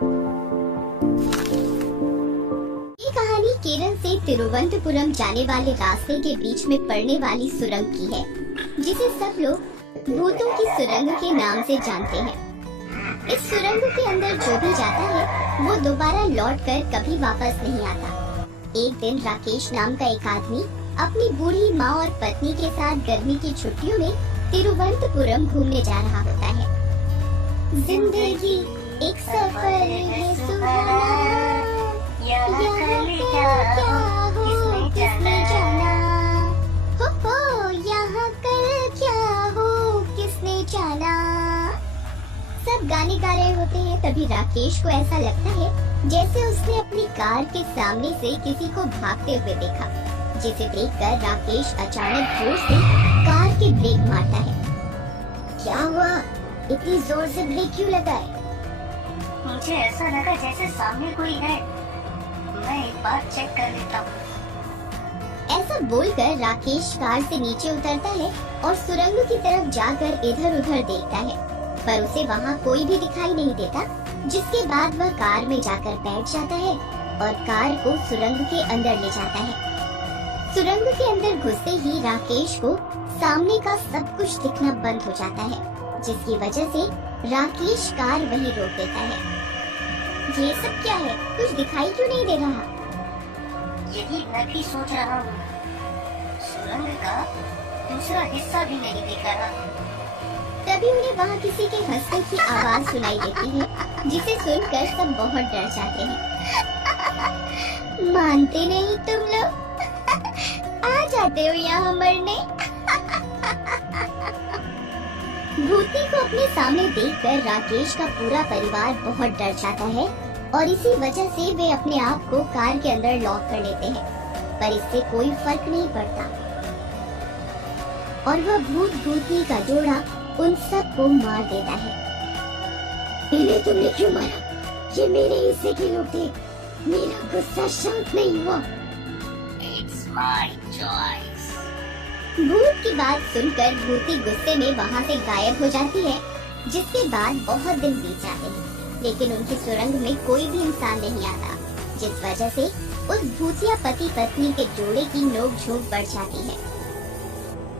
ये कहानी केरल से तिरुवनंतपुरम जाने वाले रास्ते के बीच में पड़ने वाली सुरंग की है, जिसे सब लोग भूतों की सुरंग के नाम से जानते हैं। इस सुरंग के अंदर जो भी जाता है वो दोबारा लौटकर कभी वापस नहीं आता। एक दिन राकेश नाम का एक आदमी अपनी बूढ़ी माँ और पत्नी के साथ गर्मी की छुट्टियों में तिरुवनंतपुरम घूमने जा रहा होता है। जिंदगी एक सफर है सुहाना, यहाँ कल क्या हो किसने जाना, हो यहाँ कल क्या हो किसने जाना। सब गाने गा रहे होते हैं। तभी राकेश को ऐसा लगता है जैसे उसने अपनी कार के सामने से किसी को भागते हुए देखा, जिसे देखकर राकेश अचानक जोर से कार के ब्रेक मारता है। क्या हुआ? इतनी जोर से ब्रेक क्यों लगाए? मुझे ऐसा लगा जैसे सामने कोई है, मैं एक बार चेक कर लेता हूँ। ऐसा बोलकर राकेश कार से नीचे उतरता है और सुरंग की तरफ जाकर इधर उधर देखता है, पर उसे वहाँ कोई भी दिखाई नहीं देता। जिसके बाद वह कार में जाकर बैठ जाता है और कार को सुरंग के अंदर ले जाता है। सुरंग के अंदर घुसते ही राकेश को सामने का सब कुछ दिखना बंद हो जाता है, जिसकी वजह से राकेश कार वहीं रोक देता है। ये सब क्या है? कुछ दिखाई क्यों नहीं दे रहा? यही मैं भी सोच रहा हूँ। सुरंग का दूसरा हिस्सा भी नहीं दिख रहा। तभी उन्हें वहाँ किसी के हंसने की आवाज सुनाई देती है, जिसे सुनकर सब बहुत डर जाते हैं। मानते नहीं तुम लोग? आ जाते हो यहाँ मरने। भूती को अपने सामने देखकर राकेश का पूरा परिवार बहुत डर जाता है और इसी वजह से वे अपने आप को कार के अंदर लॉक कर लेते हैं, पर इससे कोई फर्क नहीं पड़ता और वह भूत भूतनी का जोड़ा उन सब को मार देता है। इन्हें तुमने क्यों मारा? ये मेरे हिस्से के लोग थे। मेरा गुस्सा शांत नहीं हुआ। It's my choice. भूत की बात सुनकर भूती गुस्से में वहाँ से गायब हो जाती है। जिसके बाद बहुत दिन बीत जाते हैं, लेकिन उनकी सुरंग में कोई भी इंसान नहीं आता, जिस वजह से उस भूतिया पति पत्नी के जोड़े की नोक-झोंक बढ़ जाती है।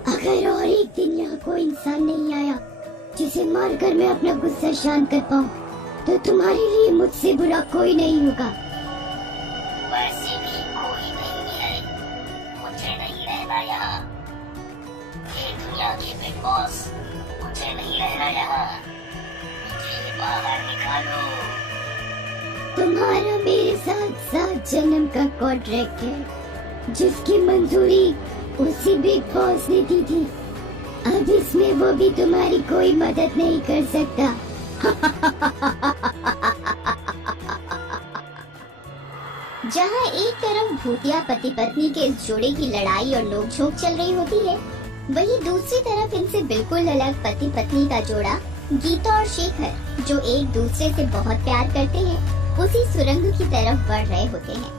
अगर और एक दिन यहाँ कोई इंसान नहीं आया जिसे मारकर मैं अपना गुस्सा शांत कर पाऊँ, तो तुम्हारे लिए मुझसे बुरा कोई नहीं होगा। वैसे भी कोई नहीं है, मुझे नहीं रहना यहाँ। ये दुनिया के बिग बॉस, मुझे नहीं रहना यहाँ। मुझे बाहर निकालो। तुम्हारा मेरे साथ 7 जन्म का कॉन्ट्रैक्ट है, जिसकी मंजूरी उसी बिग बॉस ने दी थी। अब इसमें वो भी तुम्हारी कोई मदद नहीं कर सकता। जहाँ एक तरफ भूतिया पति पत्नी के इस जोड़े की लड़ाई और नोक-झोंक चल रही होती है, वहीं दूसरी तरफ इनसे बिल्कुल अलग पति पत्नी का जोड़ा गीता और शेखर, जो एक दूसरे से बहुत प्यार करते हैं, उसी सुरंग की तरफ बढ़ रहे होते हैं।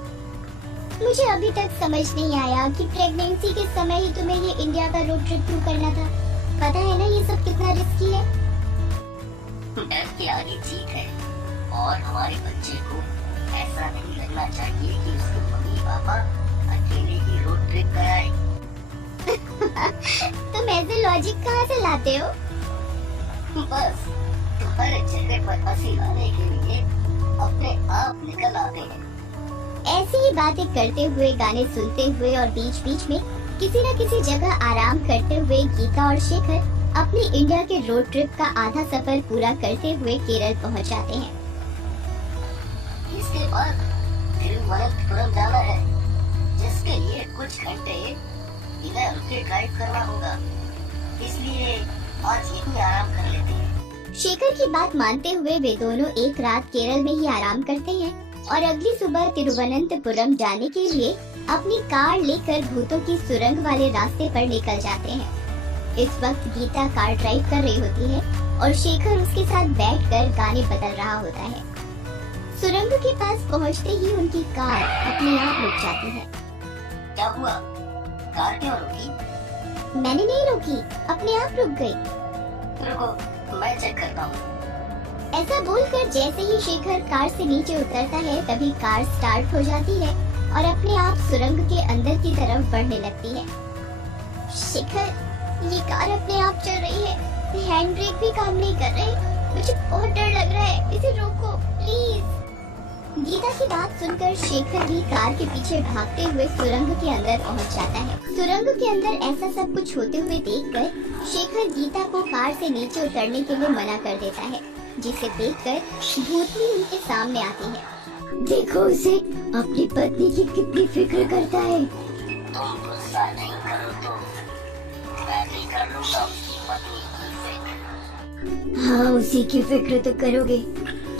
मुझे अभी तक समझ नहीं आया कि प्रेगनेंसी के समय ही तुम्हें ये इंडिया का रोड ट्रिप क्यों करना था। पता है ना ये सब कितना रिस्की है। डर के आगे जीत है, और हमारे बच्चे को ऐसा नहीं लगना चाहिए कि उसके मम्मी पापा अकेले ही रोड ट्रिप कराए। तुम ऐसे लॉजिक कहाँ से लाते हो? बस तुम्हारे चेहरे पर हंसी लाने के लिए अपने आप निकल आते हैं। ऐसी ही बातें करते हुए, गाने सुनते हुए और बीच बीच में किसी न किसी जगह आराम करते हुए गीता और शेखर अपनी इंडिया के रोड ट्रिप का आधा सफर पूरा करते हुए केरल पहुंच जाते हैं। इसके बाद तिरुवनंतपुरम जाना है, जिसके लिए कुछ घंटे बिना रुके ड्राइव करना होगा। इसलिए आज यहीं आराम कर लेते हैं। शेखर की बात मानते हुए वे दोनों एक रात केरल में ही आराम करते हैं और अगली सुबह तिरुवनंतपुरम जाने के लिए अपनी कार लेकर भूतों की सुरंग वाले रास्ते पर निकल जाते हैं। इस वक्त गीता कार ड्राइव कर रही होती है और शेखर उसके साथ बैठकर गाने बदल रहा होता है। सुरंग के पास पहुंचते ही उनकी कार अपने आप रुक जाती है। क्या हुआ? कार क्यों रुकी? मैंने नहीं रोकी, अपने आप रुक गई। रुको, मैं चेक करता हूँ। ऐसा बोलकर जैसे ही शेखर कार से नीचे उतरता है तभी कार स्टार्ट हो जाती है और अपने आप सुरंग के अंदर की तरफ बढ़ने लगती है। शेखर, ये कार अपने आप चल रही है, हैंड ब्रेक भी काम नहीं कर रहे, मुझे बहुत डर लग रहा है, इसे रोको प्लीज। गीता की बात सुनकर शेखर भी कार के पीछे भागते हुए सुरंग के अंदर पहुंच जाता है। सुरंग के अंदर ऐसा सब कुछ होते हुए देखकर शेखर गीता को कार से नीचे उतरने के लिए मना कर देता है, जिसे देखकर भूतनी उनके सामने आती है। देखो उसे, अपनी पत्नी की कितनी फिक्र करता है। तुम गुस्सा नहीं करो तो मैं भी कर लूंगा उसकी पत्नी की फिक्र। हाँ, उसी की फिक्र तो करोगे,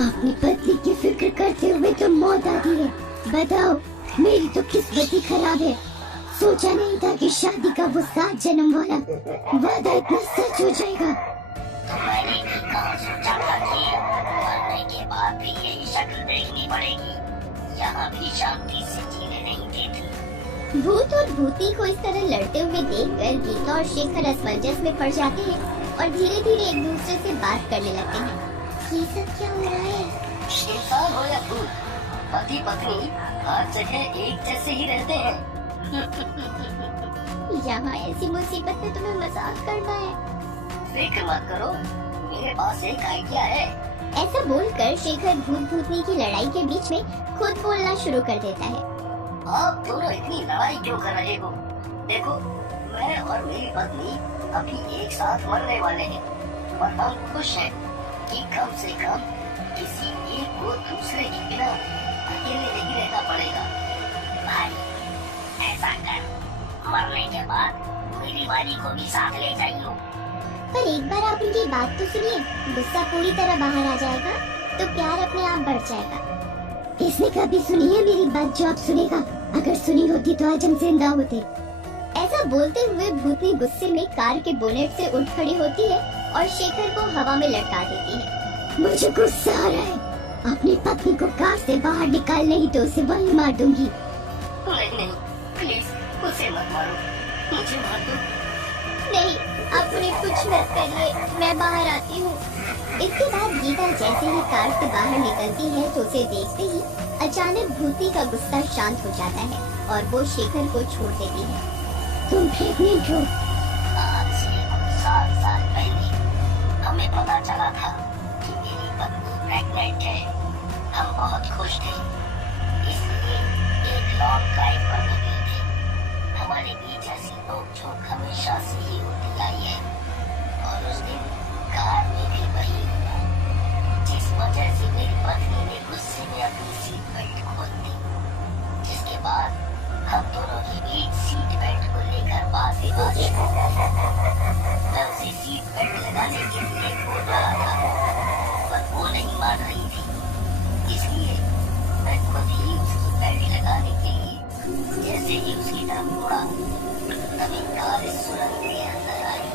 अपनी पत्नी की फिक्र करते हुए तो मौत आती है। बताओ, मेरी तो किस्मत ही खराब है। सोचा नहीं था कि शादी का वो 7 जन्म वाला वादा इतना सच हो जाएगा। तो मैंने भी कहाँ सोचा था कि मरने के बाद भी यही शक्ल देखनी पड़ेगी। यहाँ भी शांति से जीने नहीं देती। भूत और भूती को इस तरह लड़ते हुए देखकर गीता और शेखर असमंजस में पड़ जाते हैं और धीरे धीरे एक दूसरे से बात करने लगते हैं। ये सब क्या हो रहा है? इंसान हो या भूत, पति पत्नी हर जगह एक जैसे ही रहते हैं। यहाँ ऐसी मुसीबत में तुम्हें मजाक करना है। फिक्र मत करो, मेरे पास एक आइडिया है। ऐसा बोलकर शेखर भूत भूतनी की लड़ाई के बीच में खुद बोलना शुरू कर देता है। आप दोनों इतनी लड़ाई क्यों कर रहे हो? देखो, मैं और मेरी पत्नी अभी एक साथ मरने वाले हैं और हम खुश हैं कि कम से कम किसी एक को दूसरे के बिना अकेले नहीं रहना पड़ेगा। भाई, ऐसा कर, मरने के बाद मेरी वाली को भी साथ ले जाइयो। पर एक बार आप उनकी बात तो सुनिए, गुस्सा पूरी तरह बाहर आ जाएगा तो प्यार अपने आप बढ़ जाएगा। इसने कभी सुनी है मेरी बात जो आप सुनेगा? अगर सुनी होती तो आज हम जिंदा होते। ऐसा बोलते हुए भूतनी गुस्से में कार के बोनेट से उठ खड़ी होती है और शेखर को हवा में लटका देती है। मुझे गुस्सा आ रहा है, अपनी पत्नी को कार से बाहर निकाल, नहीं तो उसे वहीं मार दूंगी। नहीं नहीं, प्लीज उसे मत मारो, मुझे मार दो। नहीं, आप उन्हें कुछ मत करिए, मैं बाहर आती हूँ। इसके बाद गीता जैसे ही कार से बाहर निकलती है तो उसे देखते ही अचानक भूती का गुस्सा शांत हो जाता है और वो शेखर को छोड़ देती है। तुम प्रेग्नेंट हो? आज से कुछ 7 साल पहले हमें पता चला था कि मेरी पत्नी प्रेग्नेंट है। हम बहुत खुश थे, इसलिए एक लॉन्ग ड्राइव पर निकले थे। हमारे बीच ऐसी नोक-झोंक हमेशा से ही होती आई है और उस दिन कार में भी वही हुआ, जिस वजह से मेरी पत्नी ने गुस्से में अपनी सीट बेल्ट खोल दी। जिसके बाद हम दोनों के बीच सीट बेल्ट को लेकर बाजी मैं उसे सीट बेल्ट लगाने के लिए बोल रहा था, पर वो नहीं मान रही थी। इसलिए मैं खुद ही उसकी बेल्ट लगाने के लिए जैसे ही उसकी तरफ मुड़ा, तभी कार इस सुरंग के अंदर आई।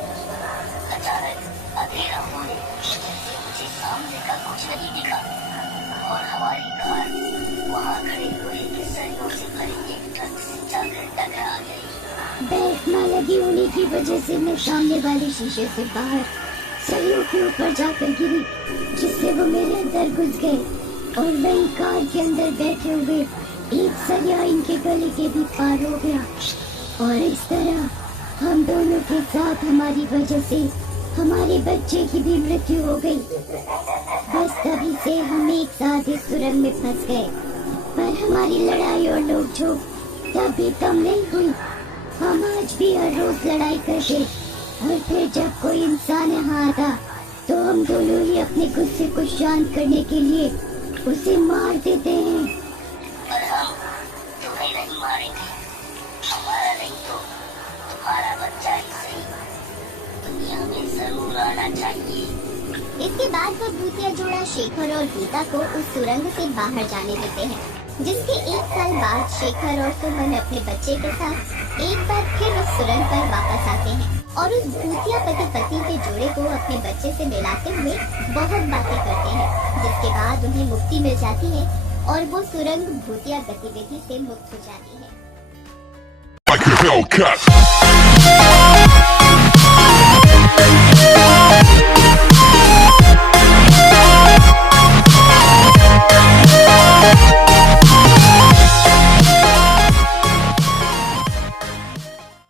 अचानक अंधेरा होने की वजह से मुझे सामने का कुछ नहीं दिखा और हमारी कार वहाँ खड़े हुए किसरियों से भरे एक ट्रक से जाकर टकरा गई। बेल्ट न लगी होने की वजह से मैं सामने वाले शीशे से बाहर सरियों के ऊपर जाकर गिरी, जिससे वो मेरे अंदर घुस गए और वही कार के अंदर बैठे हुए एक सरिया इनके गले के भी पार हो गया और इस तरह हम दोनों के साथ हमारी वजह से हमारे बच्चे की भी मृत्यु हो गई। बस तभी से हम एक साथ इस सुरंग में फंस गए, पर हमारी लड़ाई और नोक-झोंक तभी कम नहीं हुई। हम आज भी हर रोज लड़ाई करते और फिर जब कोई इंसान यहाँ आता तो हम दोनों ही अपने गुस्से को शांत करने के लिए उसे मार देते हैं। पर हम तुम्हें नहीं मारेंगे, हमारा नहीं तो तुम्हारा बच्चा ही सही दुनिया में जरूर आना चाहिए। इसके बाद वो भूतिया जोड़ा शेखर और गीता को उस सुरंग से बाहर जाने देते हैं, जिसके 1 साल बाद शेखर और सुमन अपने बच्चे के साथ एक बार फिर उस सुरंग पर वापस आते हैं और उस भूतिया पति पत्नी के जोड़े को अपने बच्चे से मिलाते हुए बहुत बातें करते हैं, जिसके बाद उन्हें मुक्ति मिल जाती है और वो सुरंग भूतिया गतिविधि से मुक्त हो जाती है। Like a Hellcat.